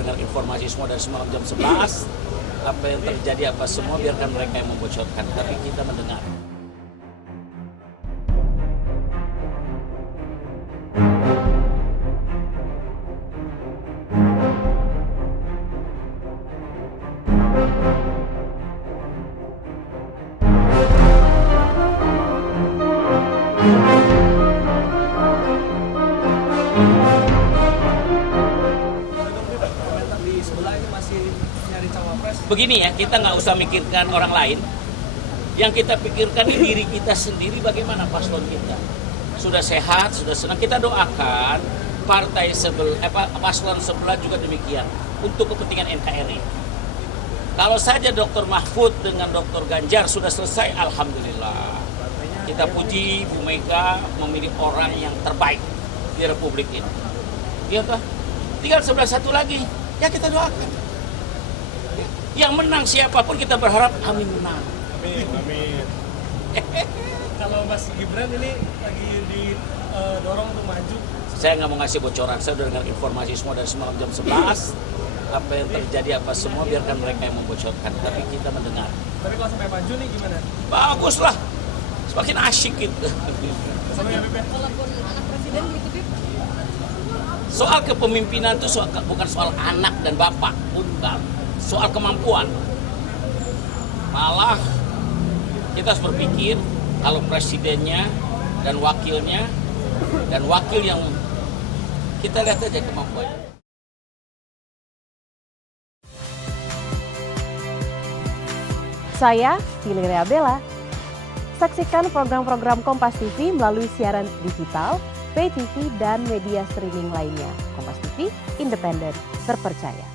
Dengar informasi semua dari semalam jam 11, apa yang terjadi apa semua biarkan mereka yang membocorkan, tapi kita mendengar. Di sebelah ini masih nyari cawapres. Begini ya, kita nggak usah mikirkan orang lain. Yang kita pikirkan di diri kita sendiri, bagaimana paslon kita. Sudah sehat, sudah senang, kita doakan partai paslon sebelah juga demikian untuk kepentingan NKRI. Kalau saja Dr. Mahfud dengan Dr. Ganjar sudah selesai, alhamdulillah. Kita puji Bu Mega memilih orang yang terbaik di Republik ini. Iya toh? Tinggal sebelah satu lagi, ya kita doakan. Yang menang siapapun kita berharap amin menang. Amin. Kalau Mas Gibran ini lagi didorong untuk maju. Saya nggak mau ngasih bocoran, saya udah dengar informasi semua dari semalam jam 11. Apa yang terjadi apa semua biarkan mereka yang membocorkan, tapi kita mendengar. Tapi kalau sampai maju nih gimana? Bagus lah, semakin asyik gitu. Sama ya Bib ya? Walaupun anak presiden gitu Bib. Soal kepemimpinan itu bukan soal anak dan bapak, bukan. Soal kemampuan. Malah kita harus berpikir kalau presidennya dan wakilnya dan wakil yang kita lihat aja kemampuannya. Saya Valeria Bella. Saksikan program-program Kompas TV melalui siaran digital, pay TV, dan media streaming lainnya. Kompas TV, independen, terpercaya.